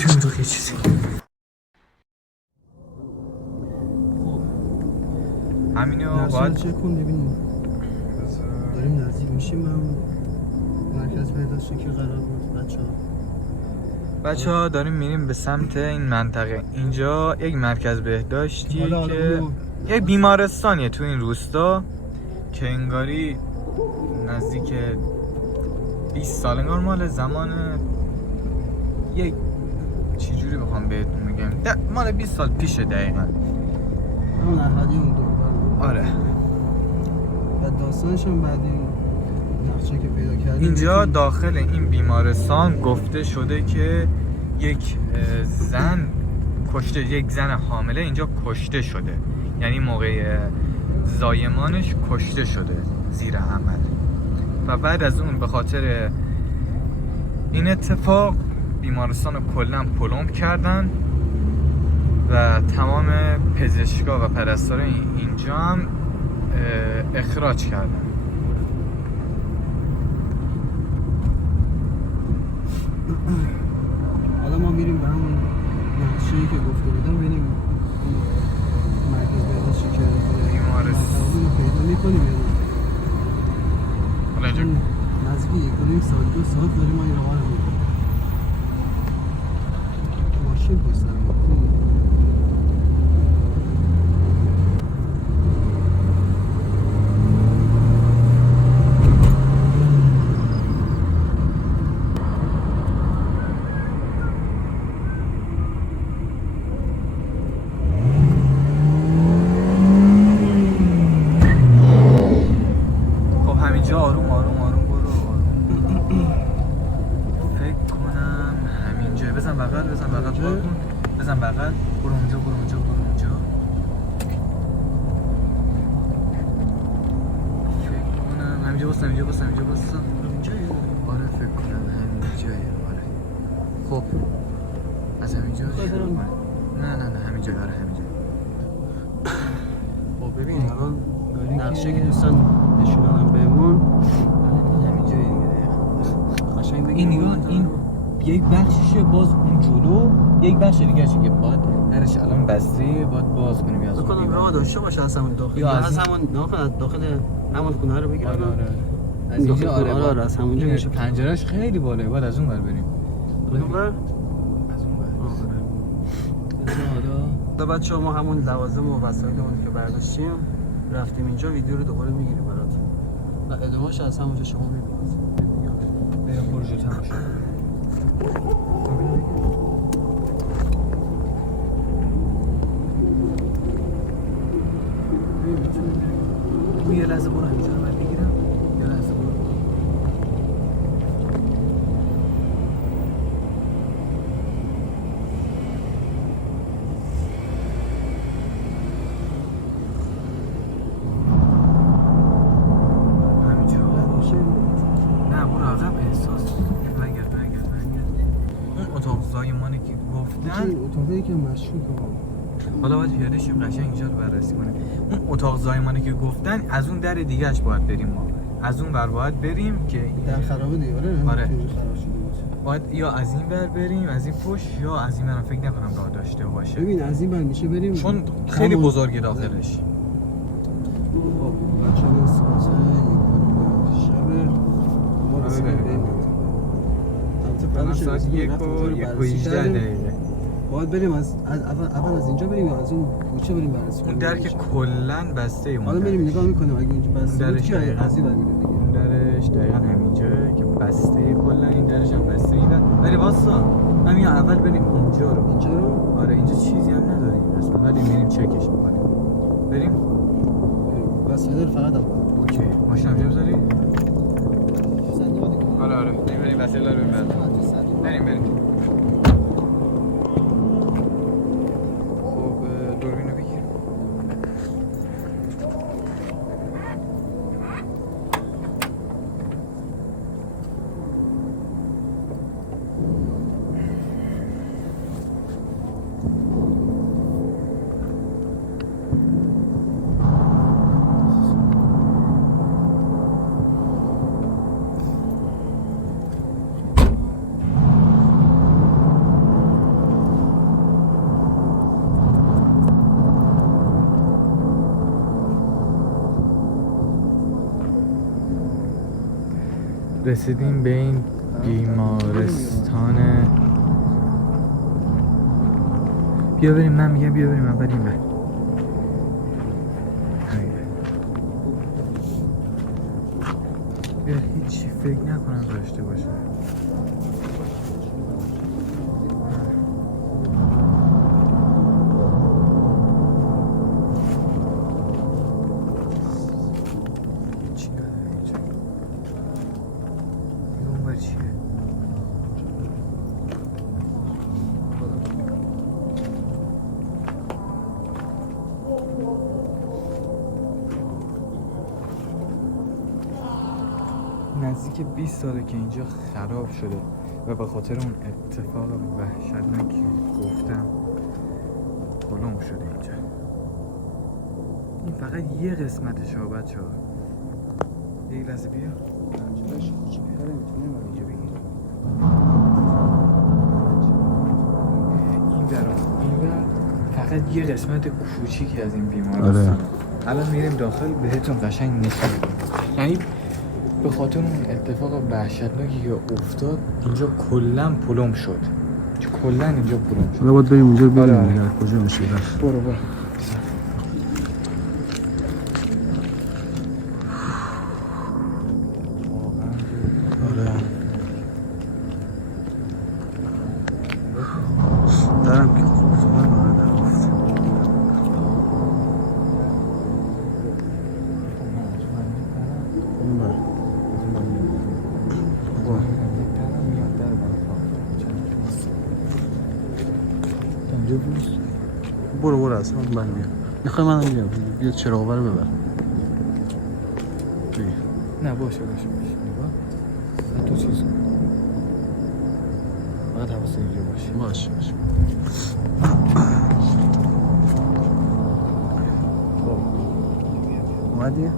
توی اتاق یه چیزی. همینو باید چک کن ببینیم داریم نزدیک میشیم. من مرکز بهداشتی که قرار بود بچه ها داریم میریم به سمت این منطقه. اینجا یک مرکز بهداشتیه که یک بیمارستانیه تو این روستا که انگاری نزدیک 20 سال انگار مال زمان یک چجوری بخوام بهتون میگم مال 20 سال پیشه دقیقا. اون احدی اون دور. آره و داستانش هم بعدی نقشه که پیدا کردیم. اینجا داخل این بیمارستان گفته شده که یک زن کشته، یک زن حامله اینجا کشته شده، یعنی موقع زایمانش کشته شده زیر عمل و بعد از اون به خاطر این اتفاق بیمارستان رو کلا پلمب کردن و تمام پزشکا و پرستارا اینجا هم اخراج کردن. حالا ما میریم به همون نقشه‌ای که گفته بودم ببینیم مرکز بهداشتی که بیمارستان رو پیدا می‌کنیم یا نه. حالا اینجا نزدیک 1.5 ساعت 2 ساعت داریم ما این راه رو می‌ریم. ماشین پشت سر ما. آروم برو. فکر کنم همینجا. بزن بغل کن. بزن بغل. برو اونجا. فکر کنم همینجا بس. اینجاییه؟ آره فکر کنم همینجایه. آره خب از همینجا شروع کنیم. نه همینجا. آره همینجا. خب ببین الان نقشه که دوستان نشونم بهمون همینجایی دیگه. قشنگ بگیم این نگاه این یک بخششه، باز اون جلو یک بخش دیگه شه که باید درش الان بسته باید باز کنیم. یا بکنم راه داشته باشه از همون داخل یا از همون داخل همون خونه رو بگیرم. آره از اینجا. آره از همونجا میشه. پنجرهش خیلی بالاه، باید از اون ور بریم. اون ور از اون ور. حالا بچه‌ها ما همون لوازم و وسایلمون که برداشتیم رفتیم اینجا، ویدیو رو دوباره میگیریم برات و ادامه‌اش از همونجا شما میبینید. بریم پروژه تمام شد. یه لحظه برو همینجا رو من بگیرم. یه لحظه برو. نه برو عقب. احساس برگرد. اون اتاق زایمانی که گفتن اتاقی که مشکوکه. حالا باید پیاده شیم قشنگ اینجا رو بررسی کنیم. اون اتاق زایمانی که گفتن از اون در دیگه‌اش باید بریم. ما از اون ور باید بریم که در خرابه دیگه. آره باید یا از این ور بریم، از این پشت، یا از این ور. فکر نکنم راه داشته باشه. ببین از این ور میشه بریم چون خیلی بزرگه داخلش. خب بچه‌ها ساعت شب ما رسیدیم الان ساعت 1:18 باید بریم از اول از اینجا بریم یا از اون کوچه بریم بررسی کنیم. اون در که کلاً بسته اون. حالا میریم نگاه میکنیم اگه اینجا بسته بود که از این ور میریم دیگه. اون درش دقیقاً همینجا که بسته کلاً، این درش هم بسته. این ولی واسه همین اول بریم اینجا رو. آره اینجا چیزی هم نداریم اصلا، ولی میریم چکش میکنیم. بریم وسایل فقط اول. اوکی ماشین هم بذاری. آره بریم وسایل رو بریم. بریم. رسیدیم به این بیمارستان. بیا بریم. من میگم بیا بریم اول این بر. بیا هیچی فکر نکنم داشته باشه. چی نداره اینجا؟ این اونور چیه؟ نزدیک 20 ساله که اینجا خراب شده و به خاطر اون اتفاق وحشتناکی که گفتم پلم شده اینجا. این فقط یه قسمتشه ها بچه ها. یک لحظه بیا پنجرهش کوچیک‌تره میتونیم اینجا بگیریم. این ور فقط یه قسمت کوچیکی از این بیمارستان. الان میریم داخل بهتون قشنگ نشون میدم. یعنی به خاطر اون اتفاق وحشتناکی که افتاد اینجا کلا پلم شد. کلا اینجا پلم شد. حالا باید بریم اونجا آره. ببینیم کجا میشه رفت. برو. آره. درم که خفت من در گفت. اون بر. برو اصلا من میام. میخوای منم بیام. بیا چراغ رو ببر. بیا. نه باشه نگاه. نه تو چیز کن. فقط حواست اینجا باشه. باشه. اومدی؟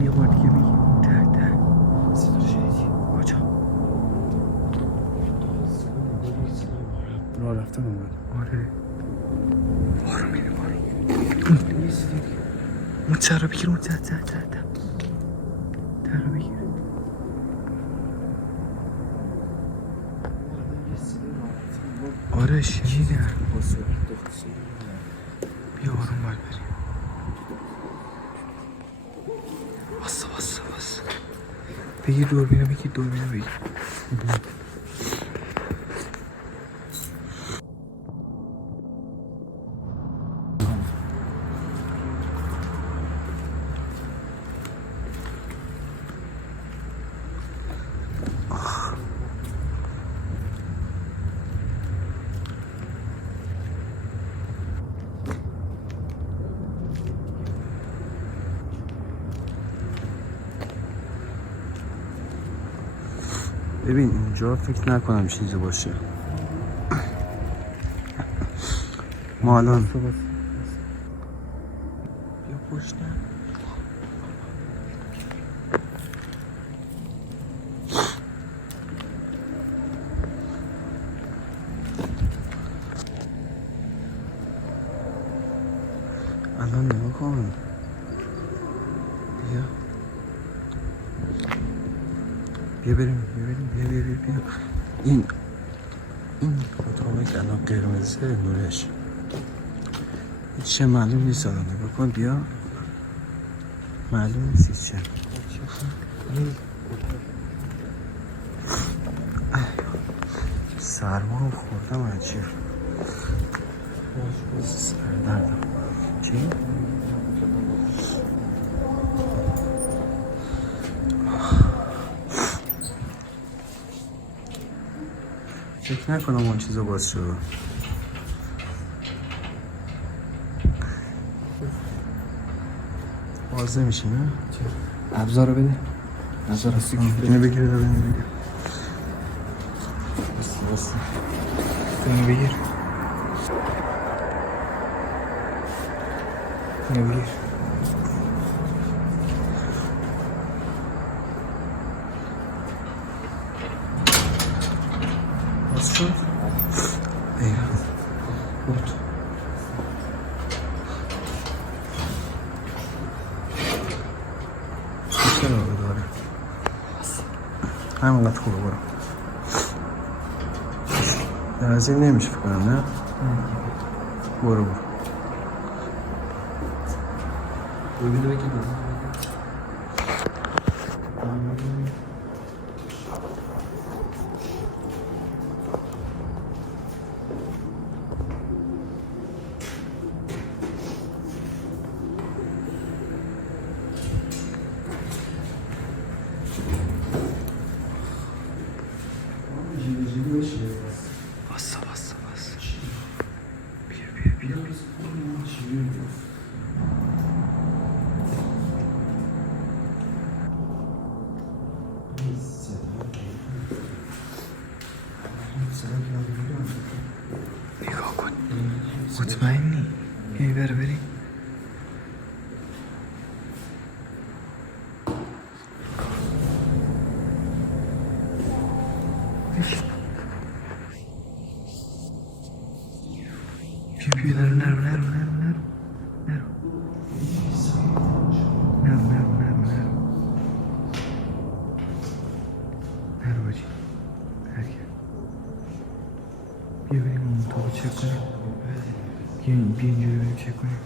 یه بار دیگه بگی ته صدا شنیدی؟ کجا؟ راه رفتن اومد. آره میره اون تر رو بگیر. تر رو بگیر. آره شنیدم. بیا آروم بر بریم. بس بگیر دوربینو بگیر. ببین اینجا فکر نکنم چیزی باشه. ما الان بیا پشت. الان نگاه کن. بیا بریم. این اتاقی که الان قرمزه نورش هیچ معلوم نیست. الان نگاه کن. بیا معلوم نیست چه سرما هم خوردم. عجیب سردردم. چی؟ فکر نکنم اون چیزا باز شد. باز نمیشه نه؟ ابزار رو بده. ابزار هستی که اینو بگیر. بس اینو بگیر. نبیر باز شد؟ ایوه بود چرا رو داره همینقدر خوبه برو در از این نمیشه فکرم نه؟ برو ببینه بگی نگاه کن مطمئنی؟ یعنی بریم بیا نرو باجی هرگه بیا بریم اون اتاق چک کنیم بیا اینجوری بریم چک کنیم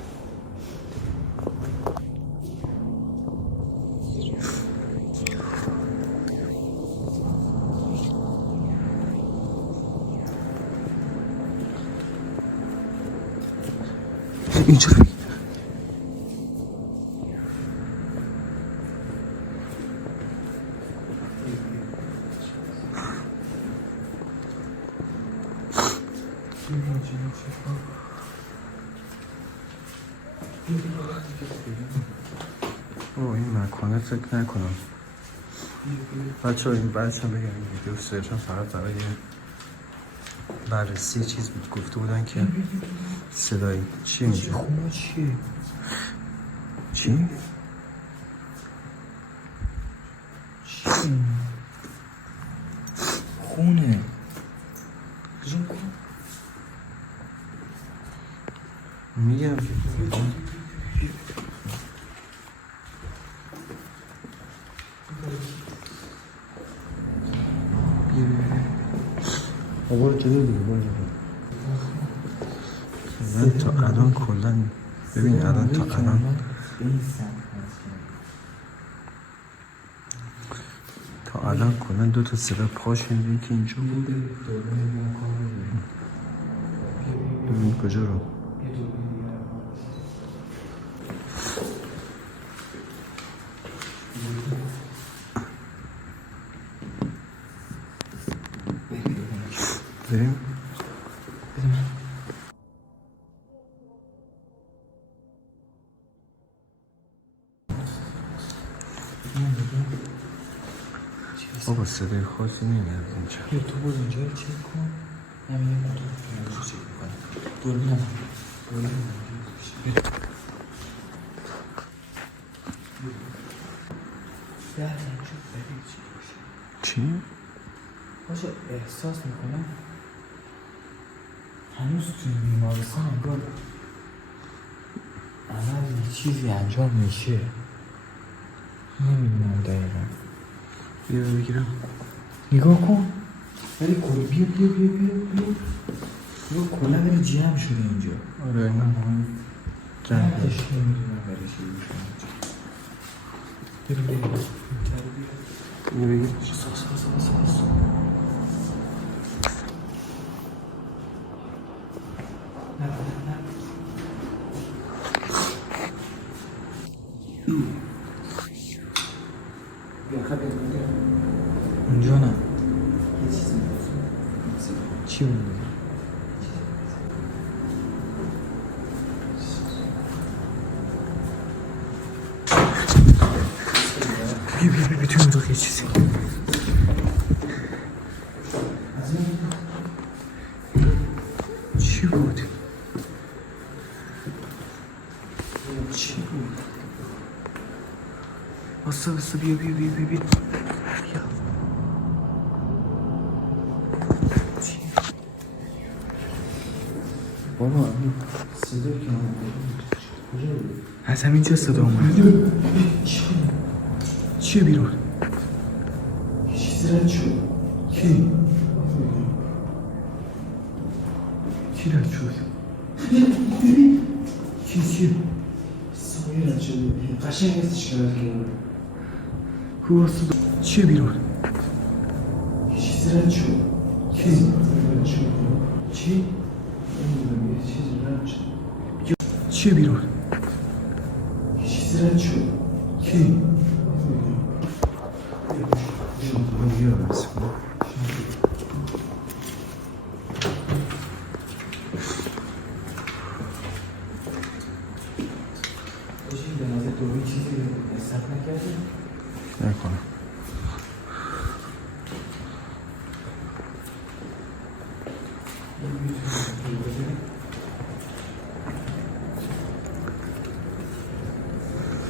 اینجا این مکانه فکر نکنم بچه ها این بعدش هم بگم این ویدیو سرچم فقط برای بررسی چیز بود گفته بودن که صدایی چی اینجا؟ خونه چیه؟ چی؟ خونه زوم کن میگم که برو جلو دیگه برو من تا الان کلن ببین الان تا الان کلن 2 تا صدا پا شنیدیم که اینجا بود ببین کجا رو بریم بابا صدای خاصی نمیاد اینجا بیا تو برو اینجا رو چک کن همین یه موتور رو چک میکنم دوربینم چی؟ باشه احساس میکنم هنوز توی بیمارستان انگار عمل یه چیزی انجام میشه نمیدونم دقیقا بیا بگیرم نگاه کن ولی بیا کلا داره جمع شده اینجا آره اینا همه جمع بعدش نمیدونم برای چی بریم اینو بگیر اونجا نه چی اونجا بیا توی اتاق یه چیزی چی بود؟ واسه بیا بابا این صدا که از همینجا صدا اومد. چیه بیرون؟ یه چیزی رد شد. کی رد شد؟ کی؟ سایه رد شده. قشنگ هستش که رد کرده. خوب صدا. چیه بیرون؟ یه چیزی رد شد. کی رد شد؟ چی؟ نمیدونم یه چیزی رد شد. چیه بیرون؟ یه چیزی رد شد. کی؟ نکنم.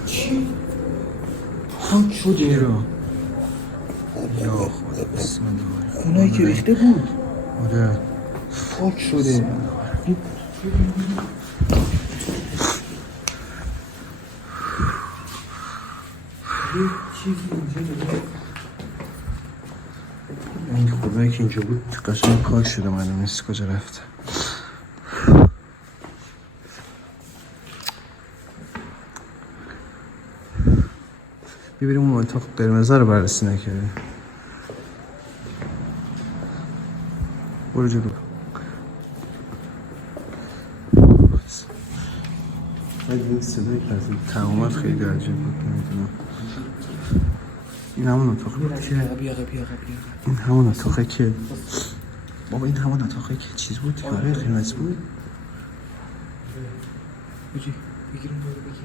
چی؟ خاک شده رو. یا خدا بسم الله. خونهایی که ریخته بود. آره. خاک شده. این خونهایی که اینجا بود قشنگ پاک شده، معلوم نیست کجا رفته. ببینیم اون منطقه قرمزه رو بررسی نکردیم. برو جلو. این صدای از این تمامات خیلی عجیب بود. نمیدونم این همون اتاقه بود که این همون اتاقه که بابا این همون اتاقه که چیز بود یاره قرمز بود. بگیر اون داره بگیر.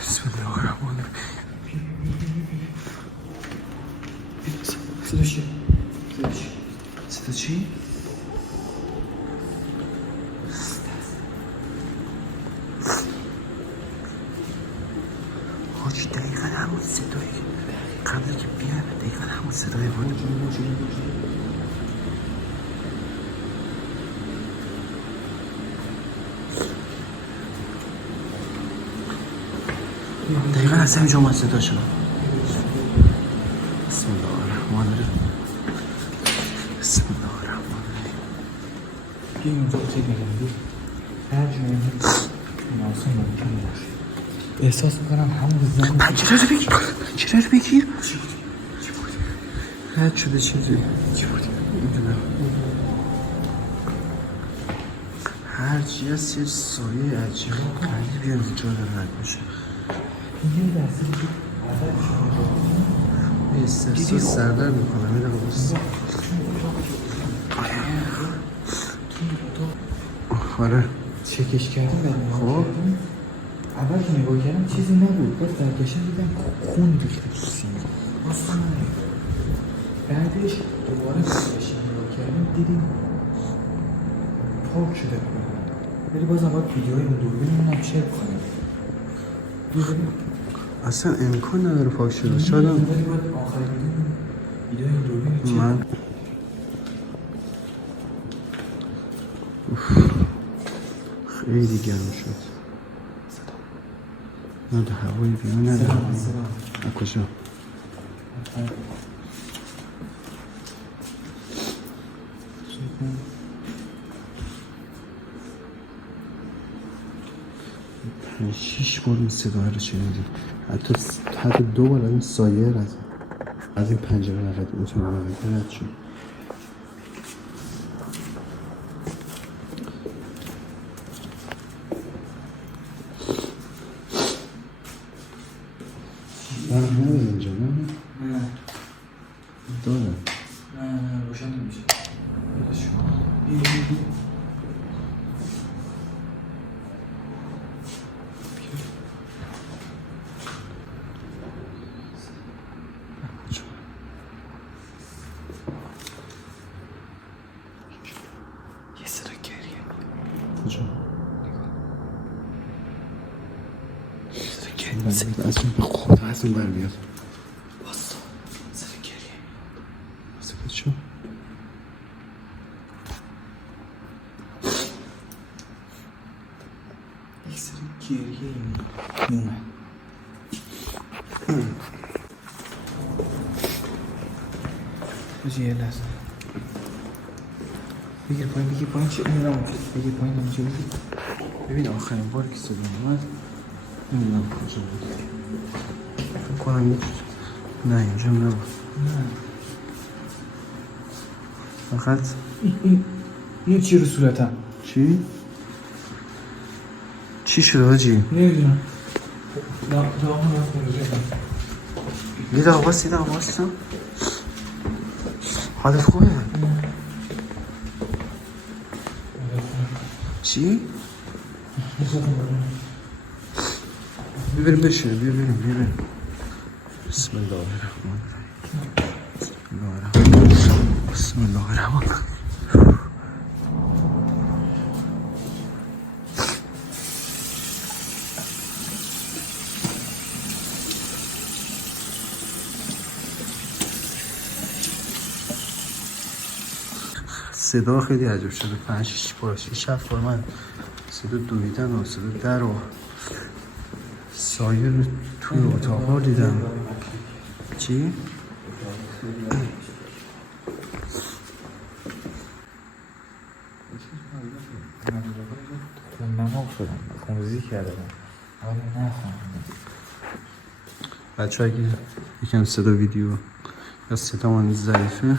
بسم الله الرحمن الرحیم. صدا چی؟ حاجی دقیقا همون صدایی قبل که بیان دقیقا همون صدایی بود. دقیقا از همینجا اومد صدا شد. بسم الله الرحمن الرحیم. بسم الله الرحمن الرحیم. این اونجا چه میگردی؟ هر جایی ناسم ممکن باشه. احساس میکنم همون زن پنجره رو بگیر. چی بود؟ رد شده چیزی. چی بود؟ میدونم هرچی هست یه سایه عجیب و غریبی اینجا داره رد میشه. یه دسته یه استرس سردر میکنم. یه دقیقه بس. آره چکش کردم. خب اول که نگاه کردم چیزی نبود، باز برگشتم دیدم خون ریخته تو سینه. بعدش دوباره برگشتم نگاه کردم دیدیم پاک شده بود. ولی بازم باید ویدیوهای اون دوربینمون چک کنیم. اصلا امکان نداره پاک شده. شاید هم ولی باید آخر ویدیوهای اون دوربین چک من خیلی گرم شد. نه ده هوایی بیرون نداره. کجا؟ شیش بار این صدا رو شنیدیم. حتی دو بار این سایه از این پنجره رد شد. برق نداره اینجا نه؟ داره. نه روشن نمیشه. یه صدا گریه. کجا؟ صدا از اون به خدا از اون بر بیاد باستا سر گریه باستا چون یک سر گریه میومد بجی یه لحظه بگیر پایین چه این نموشد بگیر پایین نموشد ببین آخرین بار که صدا اومد نمیدونم کجا بود فکر کنم نه اینجا نبود نه فقط این چی رو صورتم چی شده آجی؟ نمیدونم داغم یه دقیقه واسه حالت خوبه؟ چی؟ ببریم بشینه بریم بسم الله الرحمن الرحیم بسم الله الرحمن صدا خیلی عجب شده 5-6 بار 6-7 بار من صدا دویدن و صدا در و سایه رو توی اتاق ها دیدم چی؟ خوندم افتادم خونزی کردم ولی نخوندم بچه اگه یکم صدا ویدیو یا صدا من ضعیفه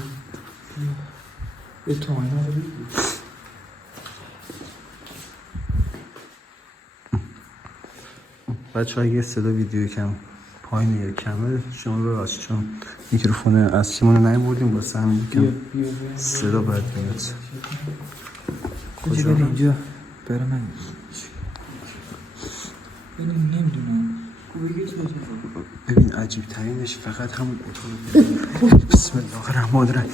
به تو اینا رو بگید بچه اگه صدا ویدیو کم پایین یا کمه شما ببخشید چون میکروفون اصلیمون رو نمیبردیم واسه همین یکم صدا باید میاد کجا اینجا برای من نمیدونم ببین عجیب ترینش فقط همون اتاق بسم الله الرحمن الرحیم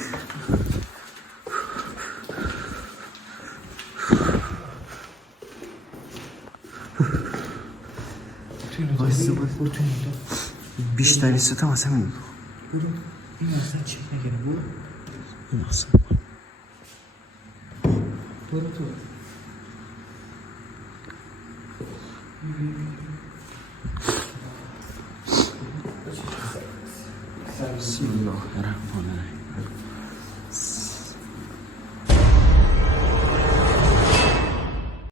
بیشتری صدا مثلا این اصلا چک نگیرم برو این اصلا برو تو بسم الله الرحمن الرحیم